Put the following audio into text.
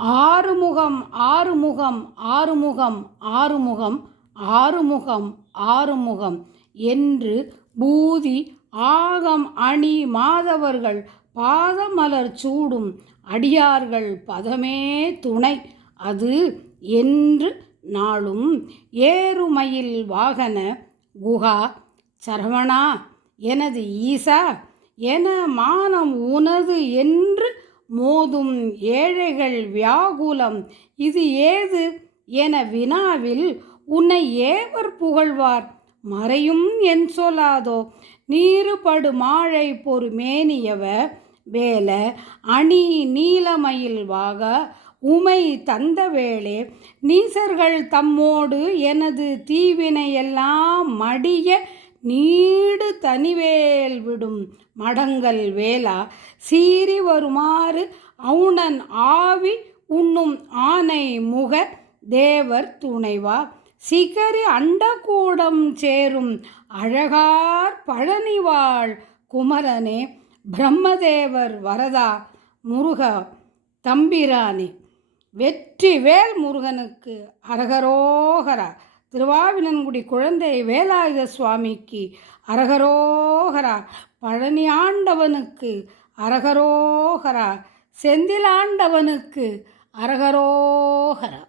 ஆறுமுகம் ஆறுமுகம் ஆறுமுகம் ஆறுமுகம் ஆறுமுகம் ஆறுமுகம் என்று பூதி ஆகம் அணி மாதவர்கள் பாதமலர் சூடும் அடியார்கள் பதமே துணை அது என்று நாளும் ஏறுமயில் வாகன குஹா சரவணா எனது ஈசா என மானம் உனது என்று மோதும் ஏழைகள் வியாகுலம் இது ஏது என வினாவில் உன்னை ஏவர் புகழ்வார் மறையும் என் சொல்லாதோ நீருபடு மாழை பொறுமேனியவ வேல அணி நீலமயில் வாக உமை தந்த வேளே நீசர்கள் தம்மோடு எனது தீவினையெல்லாம் மடிய நீடு தனிவேல் விடும் மடங்கள் வேளா சீறி வருமாறு அவுணன் ஆவி உண்ணும் ஆனை முக தேவர் துணைவா சிகரி அண்டகூடம் சேரும் அழகார் பழனிவாள் குமரனே பிரம்மதேவர் வரதா முருகா தம்பிரானே வெற்றிவேல் முருகனுக்கு அரகரோகரா. திருவாவினன்குடி குழந்தை வேலாயுத சுவாமிக்கு அரகரோகரா. பழனி ஆண்டவனுக்கு அரகரோகரா. செந்திலாண்டவனுக்கு அரகரோகரா.